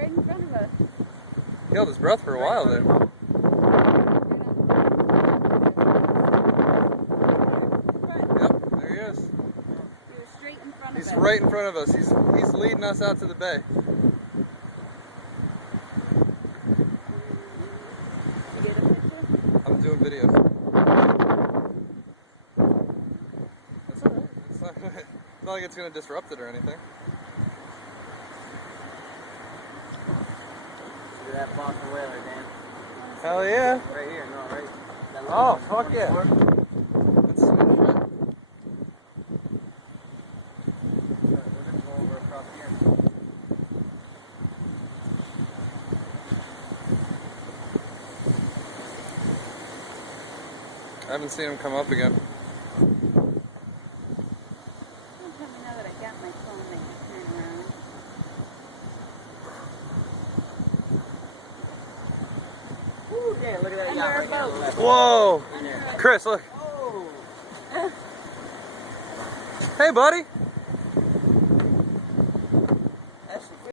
right in front of us. He held his breath for a while there. Yep, there he is. He was straight in front of us. He's right in front of us. He's leading us out to the bay. You get a picture? I'm doing videos. That's alright. It's not like it's going to disrupt it or anything. Look at that Boston whaler, Dan. Hell yeah. Right here, no, right. That Oh, little fuck yeah. 24. That's sweet. We're gonna go over across here. I haven't seen him come up again. Don't tell me now that I got my phone and I can turn around. Woo, Dan, look at that yacht right there on the left. Whoa! In there. Chris, look. Oh! Hey, buddy.